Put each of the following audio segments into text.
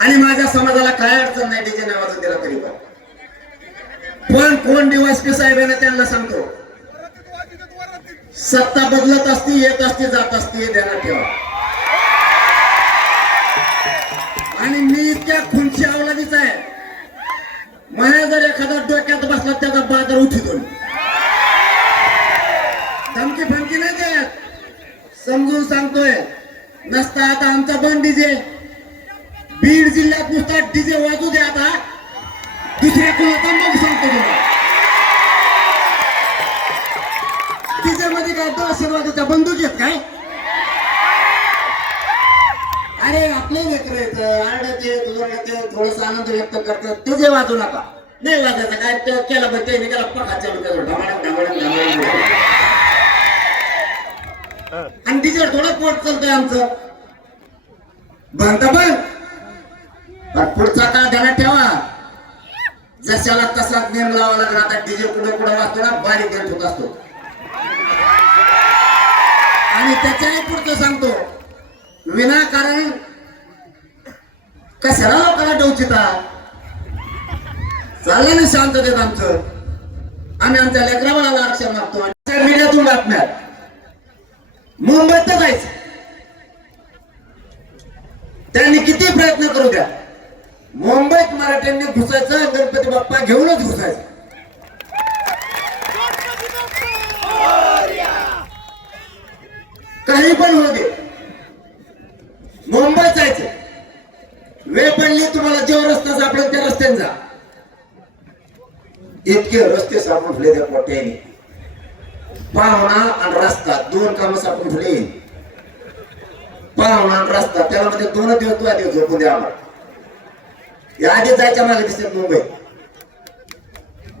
आणि माझ्या समाजाला काय अडचण नाही डीजे नावाचं दिला तरी पण पण कोण डीवायसपी साहेब आहे ना त्यांना सांगतो सत्ता बदलत असती येत असती जात असती हे ध्यानात ठेवा. आणि मी इतक्या खुनची अवलादीच आहे. मला जर एखादा डोक्यात बसला त्याचा बाजार उठितो धमकी फमकी नाही देत. समजून सांगतोय नसता आता आमचा बंद डीजे नुसता डीजे वाजू दे आता. दुसऱ्या कुणाचा मग सांगतो तुम्हाला डीजे मध्ये काय दहशतवादाच्या बंदूक आहेत काय? अरे आपले लेकर आहेत आरडते तुझ्या थोडस आनंद व्यक्त करतात. ते जे वाजू नका. नाही वाजायचं काय ते केलं पण त्याने त्याला पखा चालू केलं. ढमाडक ढमाडक ढमाडक आणि तिच्यावर थोडं पोट चालतंय आमचं. बंद बंद. पुढचा काळ ध्यानात ठेवा. जशाला तसाच नेम लावा लागला आता डीजे कुठे कुठे वाचतो ना बारीक गेट होत असतो. आणि त्याच्याही पुढचं सांगतो. विनाकारण कशाला लोकांना डोचिता चाललं ना शांततेत आमचं. आम्ही आमच्या लेकराबाला आरक्षण मागतो आणि मीडियातून बातम्या. मुंबईत जायचं. त्यांनी किती प्रयत्न करू द्या. मुंबईत मराठ्यांनी घुसायचं गणपती बाप्पा घेऊनच घुसायचं. काही पण होऊ दे. मुंबईत जायचं. वेळ पडली तुम्हाला जेव्हा रस्ता सापडेल त्या रस्त्याने जा. इतके रस्ते सापडून ठेवले त्या पोट्याने पाहुणा आणि रस्ता दोन कामं सापडून ठेवले. पाहुणा आणि रस्ता त्याला म्हणजे दोन दिवस तू आधी झोपून द्या आम्हाला. या जायच्या मागे दिसतात मुंबई.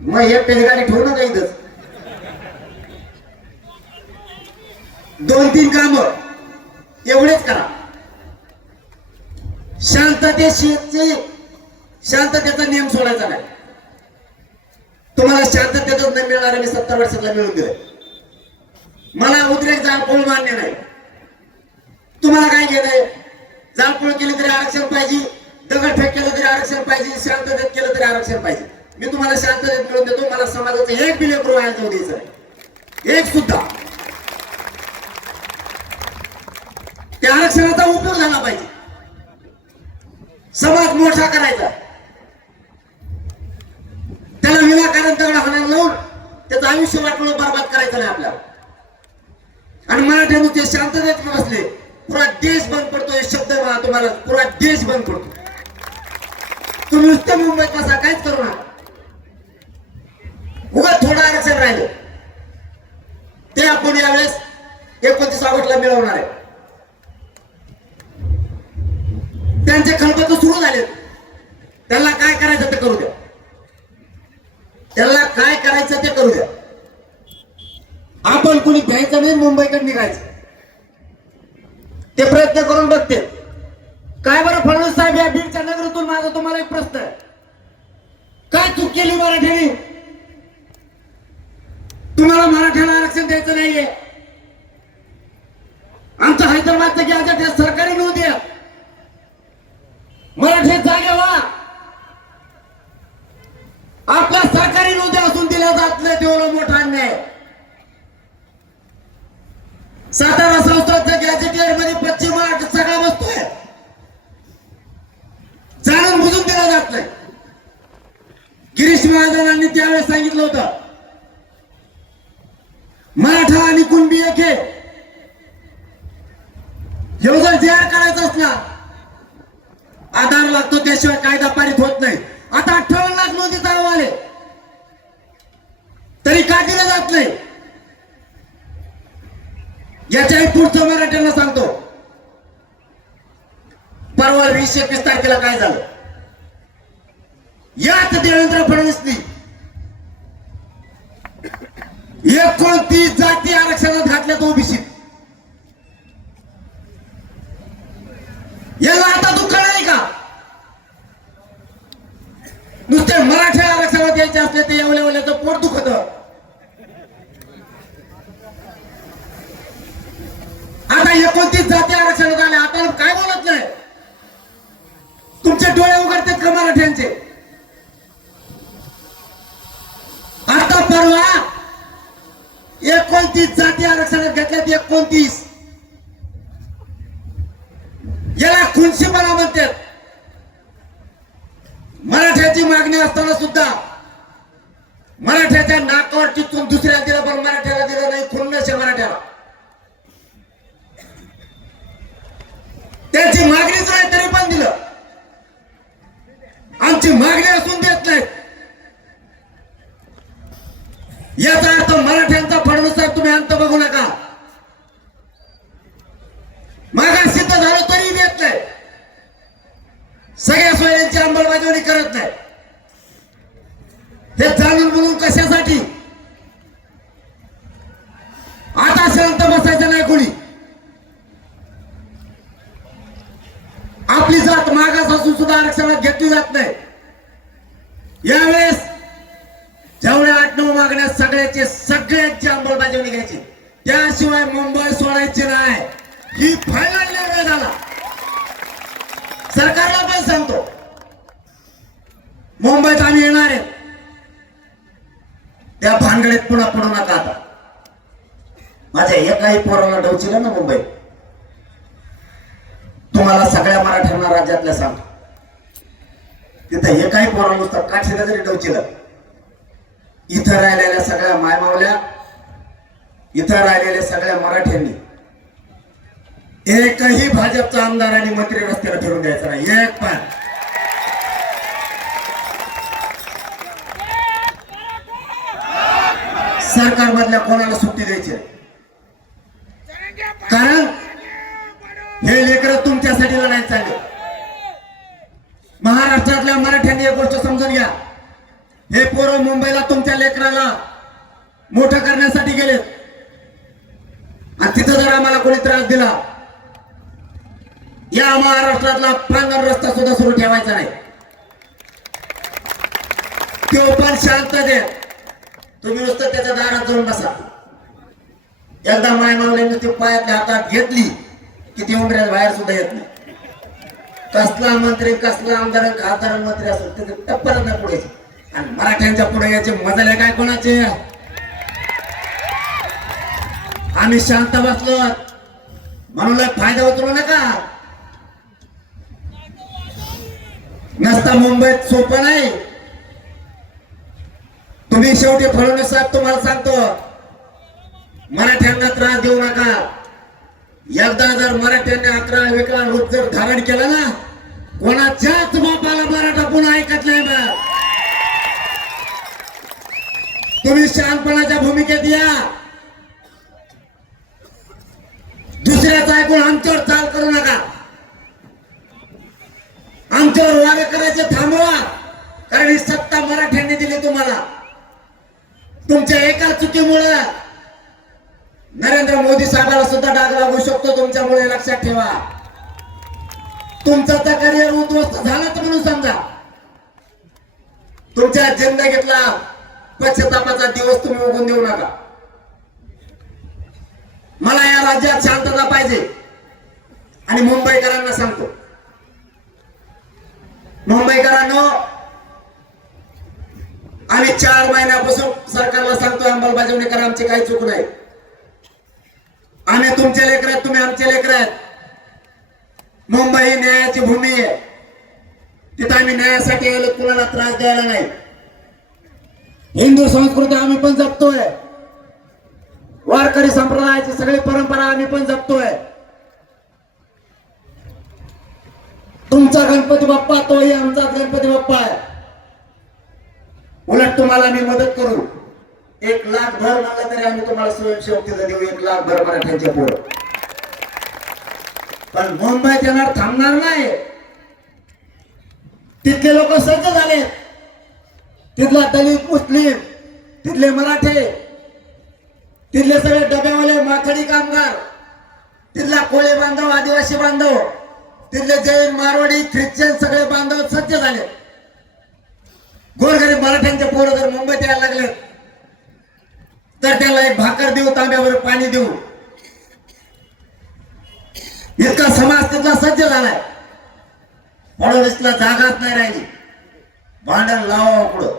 मग एकट्याने गाडी ठेवू नका इथं दोन तीन काम. एवढेच करा. शांततेशी शांततेचा नियम सोडायचा नाही. तुम्हाला शांततेचा नाही मिळणार मी सत्तर वर्षातला मिळून दिलं मला उद्रेक जाळपोळ मान्य नाही. तुम्हाला काय घेणं जाळपोळ केली तरी आरक्षण पाहिजे. दगडफेक केलं तरी आरक्षण पाहिजे शांततेत केलं तरी आरक्षण पाहिजे. मी तुम्हाला शांततेत मिळून देतो मला समाजाचं एक बी लेकरू व्हायला जाऊ द्यायचं एक सुद्धा. त्या आरक्षणाचा उपयोग झाला पाहिजे. समाज मोठा करायचा. त्याला विनाकारण दगड होणार लावून त्याचं आयुष्य वाटलं बरबाद करायचं नाही आपल्याला. आणि मराठ्यांनी ते शांततेत बसले पुरा देश बंद पडतो हे शब्द तुम्हाला पुरा देश बंद पडतो. तुम्ही नुसतं मुंबईत बसा काहीच करू नका. उगा थोडं आरक्षण राहिलं. ते आपण यावेळेस एकोणतीस ऑगस्टला मिळवणार आहे. त्यांचे खलबत सुरू झाले त्यांना काय करायचं ते करू द्या. त्यांना काय करायचं ते करू द्या. आपण कुणी घ्यायचं नाही मुंबईकडे निघायचं. ते प्रयत्न करून बघते काय बरं फडणवीस साहेब या बीडच्या नगरातून माझा तुम्हाला एक प्रश्न आहे. काय चूक केली मराठीने तुम्हाला मराठ्याला आरक्षण द्यायचं नाहीये. आमचं हैदराबादचं गॅजेट हे सरकारी नव्हती मराठी जागे व्हा आपला सरकारी नोंदी असून दिला जात नाही तेवढा मोठा अन्याय. सातारा संस्था गॅजेटियरमध्ये पश्चिम महाराष्ट्र सगळा बसतोय जाणून बुजून दिला जात नाही गिरीश महाजनांनी त्यावेळेस सांगितलं होतं. मराठा आणि कुणबी एक हे जर जे करायचं असला आधार लागतो त्याशिवाय कायदा पारित होत नाही. आता अठ्ठावन्न लाख नोंदी चालू आले. तरी का दिलं जात नाही? याच्याही पुढचं मराठ्यांना सांगतो. परवा वीस एकवीस तारखेला काय झालं? यात देवेंद्र फडणवीसनी एकोणतीस जाती आरक्षणात घातल्यात ओबीसी. याला आता दुःख नाही का? नुसते मराठी आरक्षणात यायचे असले ते एवढ्या एवढ्याचं पोट दुखत. आता एकोणतीस जाती आरक्षणात आले आता काय बोलत नाही? तुमचे डोळे उघडतात का मराठ्यांचे आता परवा एकोणतीस जाती आरक्षणात घेतल्यात एकोणतीस याला खुनशीपणा म्हणतात. मराठ्याची मागणी असताना सुद्धा मराठ्याच्या नाकावर टिचून दुसऱ्या दिलं पण मराठ्याला दिलं नाही खुन्नस आहे मराठ्याला. त्याची मागणीच नाही तरी पण दिलं. आमची मागणी असून देत नाही. याचा अर्थ मराठ्यांचा फडणवीस साहेब तुम्ही अंत बघू नका. मागास सिद्ध झालं तरी देत नाही. सगळ्या स्वयंची अंमलबजावणी करत नाही. हे जाणून म्हणून कशासाठी? आता शांत बसायचं नाही कोणी. आपली जात मागास असून सुद्धा आरक्षणात घेतली जात नाही. यावेळेस जेवढ्या आठ नऊ मागण्या सगळ्याचे सगळ्यांची अंमलबजावणी घ्यायची. त्याशिवाय मुंबई सोडायची नाही. ही फायनल निर्णय झाला. सरकारला पण सांगतो. मुंबईत आम्ही येणार आहे. त्या भानगडीत पुन्हा पडू नका आता. माझ्या एकाही पोराला डवचिलं ना मुंबईत. तुम्हाला सगळ्या मराठ्यांना राज्यातल्या सांगतो. तिथं एकाही पोरा नुसतं काठीला जरी डवचिलं इथं राहिलेल्या सगळ्या मायमावल्या इथं राहिलेल्या सगळ्या मराठ्यांनी एकही भाजपचा आमदार आणि मंत्री रस्त्याला फिरून द्यायचा नाही. एक पण सरकार मधल्या कोणाला सुट्टी द्यायची? कारण हे लेकर तुमच्यासाठी लढाई चालले. महाराष्ट्रातल्या मराठ्यांनी एक गोष्ट समजून घ्या. हे पोरं मुंबईला तुमच्या लेकराला मोठं करण्यासाठी गेलेत. आणि तिथं जर आम्हाला कोणी त्रास दिला या महाराष्ट्रातला प्रांगण रस्ता सुद्धा सुरू ठेवायचा नाही. तो पण शांत दे तुम्ही नुसतं त्याच्या दारात जाऊन बसा. एकदा माय मावल्याने ती पायातल्या हातात घेतली की ती उमऱ्यात बाहेर सुद्धा येत नाही. कसला मंत्री कसला आमदार खासदार मंत्री असेल त्याचे टप्पर नाही पुढे. आणि मराठ्यांच्या पुढे याचे मजाले काय कोणाचे? आम्ही शांत बसलो म्हणून फायदा उचलू नका. नसता मुंबईत सोपं नाही. तुम्ही शेवटी फडणवीस साहेब तुम्हाला सांगतो मराठ्यांना त्रास देऊ नका. एकदा जर मराठ्यांनी अकरा वेगळा रूप जर धारण केलं ना कोणाच्याच बापाला मराठा पुन्हा ऐकत नाही बा. तुम्ही शहाणपणाच्या भूमिकेत या. दुसऱ्याचं ऐकून आमच्यावर चाल करू नका. आमच्यावर वागे करायचे थांबवा. कारण ही सत्ता मराठ्यांनी दिली तुम्हाला. तुमच्या एका चुकीमुळे नरेंद्र मोदी साहेबाला सुद्धा डाग लागू शकतो तुमच्यामुळे लक्षात ठेवा. तुमचा तर करिअर उद्ध्वस्त झालाच म्हणून समजा. तुमच्या जिंदगीतला पश्चातापाचा दिवस तुम्ही उघडून देऊ नका. मला या राज्यात शांतता पाहिजे. आणि मुंबईकरांना सांगतो. मुंबईकरांनो आम्ही चार महिन्यापासून सरकारला सांगतोय अंमलबजावणी करा आमची काही चूक नाही. आम्ही तुमचे लेकर आहेत तुम्ही आमचे लेकर आहेत. मुंबई ही न्यायाची भूमी आहे. तिथं आम्ही न्यायासाठी आलो कुणाला त्रास द्यायला नाही. हिंदू संस्कृती आम्ही पण जपतोय. वारकरी संप्रदायाची सगळी परंपरा आम्ही पण जपतोय. तुमचा गणपती बाप्पा तोही आमचा गणपती बाप्पा आहे. उलट तुम्हाला मी मदत करू. एक लाख भर म्हणला तरी आम्ही तुम्हाला स्वयंसेवक तिथं देऊ एक लाख भर मराठ्यांच्या पुढं. पण मुंबईत येणार थांबणार नाही. तिथले लोक सज्ज झाले. तिथला दलित मुस्लिम तिथले मराठे तिथले सगळे डब्यावाले माथडी कामगार तिथला कोळी बांधव आदिवासी बांधव तिथले जैन मारवाडी ख्रिश्चन सगळे बांधव सज्ज झाले. गोरगरीब मराठ्यांचे पोरं जर मुंबईत यायला लागले तर त्याला एक भाकर देऊ तांब्यावर पाणी देऊ. इतका समाज तिथला सज्ज झालाय. फडणवीसला जागाच नाही राहिली. भांडण लावा पुढं.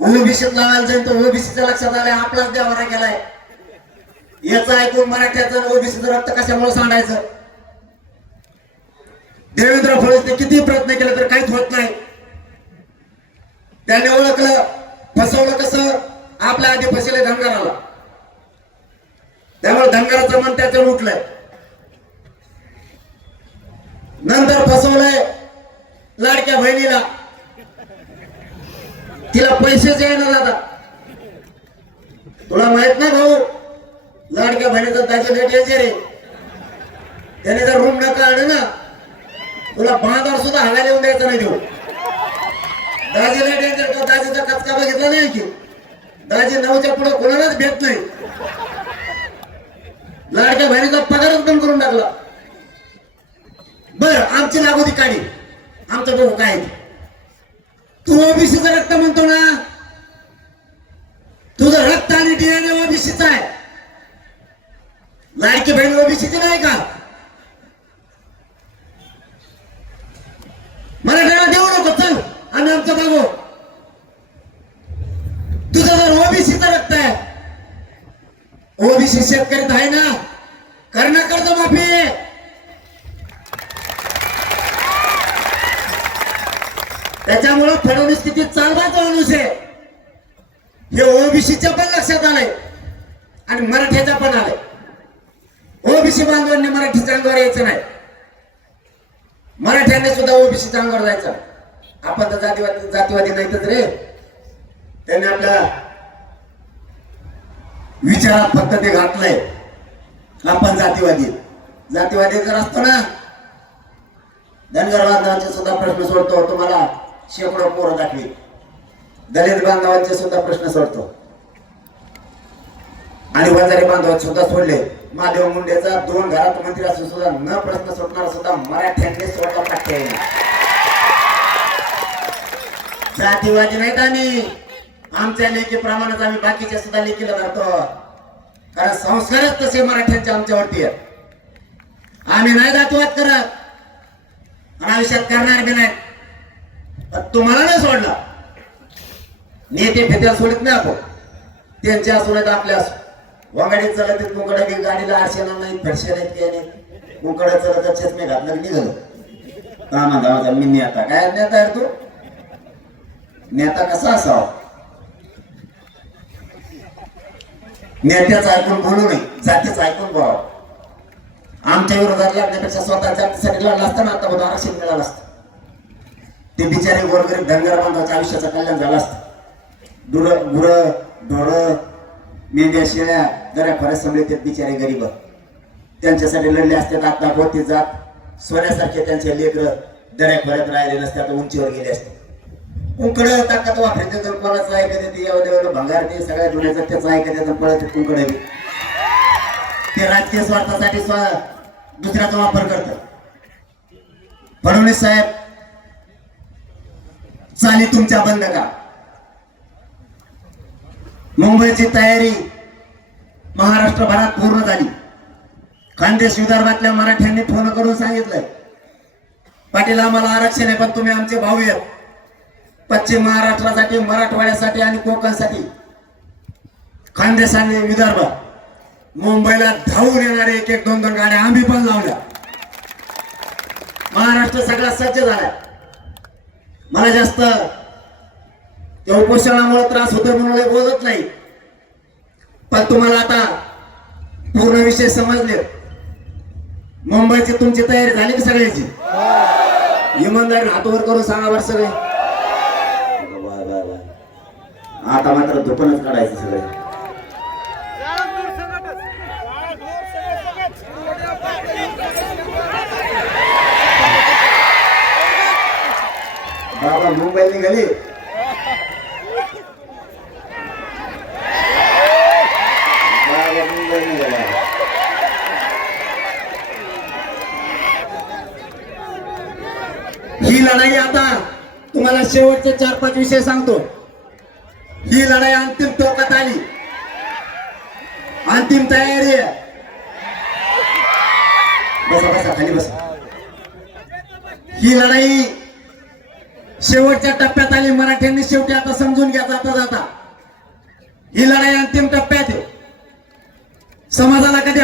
ओबीसीत लावायला जाईल तर ओबीसीच्या लक्षात आलंय आपलाच देवारा गेलाय. याचं ऐकून मराठ्याचं ओबीसीचं रक्त कशामुळे सांडायचं? देवेंद्र फडणवीसने किती प्रयत्न केले तर काहीच होत नाही. त्याने ओळखलं फसवलं कसं आपल्या आधी फसले धनगराला त्यामुळे धनगराचं मन त्याचं उठलंय नंतर फसवलंय लाडक्या बहिणीला तिला पैसेच येणार दादा तुला माहीत नाही भाऊ लाडक्या बहिणीचं त्याचे लय डेंजर आहे त्याने जर रूम न काढलं ना तुला बांधावर सुद्धा हवायला येऊन द्यायचा नाही देऊ. दाजीला डेंजर तो दाजीचा कचका बघितला नाही की? दाजी नऊच्या पुढे कोणालाच भेट नाही. लाडक्या बहिणीचा पगारच बंद करून टाकला. बर आमची लागू ती काढी आमचं भाऊ काय तू. ओबीसीच रक्त म्हणतो ना? तुझं रक्त आणि डीएनए ओबीसीच आहे. लाडकी बहीण ओबीसीची नाही का मराठ्याला देऊ नको चल आणि आमचं बघू तुझं जर ओबीसीचं रक्त आहे ओबीसी शेतकरी आहे ना करणं कर्ज माफी त्याच्यामुळं फडणवीस किती चालवायचा माणूस आहे हे ओबीसीच्या पण लक्षात आलंय आणि मराठ्याचा पण आलंय ओबीसी बांधवांनी मराठीचा अंगावर यायचं नाही मराठ्यांनी सुद्धा ओबीसीचा अंगावर जायचं नाही. आपण तर जातीवादी जातीवादी नाहीतच रे. त्यांनी आपल्या विचारात फक्त ते घातलंय आपण जातीवादी? जातीवादी जर असतो ना धनगर बांधवांचे सुद्धा प्रश्न सोडतो तुम्हाला शेकडो पोरं दाखवी दलित बांधवांचे सुद्धा प्रश्न सोडतो. आणि वंजारी बांधवांचे सुद्धा सोडले. महादेव मुंडेचा दोन घरात मंत्री असून सुद्धा न प्रश्न सुटणार सुद्धा मराठ्यांनी सोडला पाठ्य जातीवादी नाहीत आम्ही. आमच्या लेखीप्रमाणेच आम्ही बाकीच्या सुद्धा लेखीला धरतो कारण संस्कारच तसे मराठ्यांचे आमच्यावरती आहेत. आम्ही नाही जातीवाद करत. आयुष्यात करणार बी नाही. तुम्हाला नाही सोडला. नेते फेत्या सोडत नाही आपण. त्यांच्या सोडत आपल्या असू वागाडीत चलत आहेत मुकडे बी गाडीला आरशेना नाही फडशे नाहीत काय नाही मुकडे चलत तर चष्मे घातलं निघालो. निघालं कामा मी नेता. काय नेता तयार तू? नेता कसा असावा? नेत्याचं ऐकून बोलू नये जातीचं ऐकून बोलावं. आमच्या विरोधात लढण्यापेक्षा स्वतः जातीसाठी लढला असता ना आता बघा आरक्षण मिळालं असतं. ते बिचारे गोरगरीब धनगर बांधवाच्या आयुष्याचं कल्याण झालं असतं. डुर गुरं ढोर मेंढ्या शेळ्या दऱ्या खरं समले ते बिचारे गरीब. त्यांच्यासाठी लढले असते आता होते जात. सोन्यासारखे त्यांचे लेकर दऱ्या खोऱ्यात राहिले नसते आता उंचीवर गेले असते. कुंकडे ताकद वापरायचं तर कोणाचं ऐकायचं येते एवढं एवढं भंगार ते सगळ्या जुन्याचं त्याचं ऐकत येतं पळत कुंकडे ते राजकीय स्वार्थासाठी स्वा दुसऱ्याचा वापर करतात. फडणवीस साहेब चाली तुमच्या बंद का? मुंबईची तयारी महाराष्ट्रभरात पूर्ण झाली. खानदेश विदर्भातल्या मराठ्यांनी फोन करून सांगितलंय. पाटील आम्हाला आरक्षण आहे पण तुम्ही आमचे भाऊ आहेत. पश्चिम महाराष्ट्रासाठी मराठवाड्यासाठी आणि कोकणसाठी. खानदेश आणि विदर्भ मुंबईला धावून येणारे एक एक दोन दोन गाड्या आम्ही पण लावल्या. महाराष्ट्र सगळा सज्ज झालाय. मला जास्त त्या उपोषणामुळे त्रास होतोय म्हणून बोलत नाही. पण तुम्हाला आता पूर्ण विषय समजले. मुंबईची तुमची तयारी झाली की सगळ्याची? इमानदारी हातवर करून सांगा बरं सगळे. आता मात्र दुकानच काढायचं सगळे. बाबा मोबाईल निघाली. बाबा मुंबईला निघाला. ही लढाई आता तुम्हाला शेवटचे चार पाच विषय सांगतो. ही लढाई अंतिम टोकात आली. अंतिम तयारी बसा बसा खाली बसा. ही लढाई शेवटच्या टप्प्यात आली. मराठ्यांनी शेवटी आता समजून घ्या जाता जाता. ही लढाई अंतिम टप्प्यात समाजाला कधी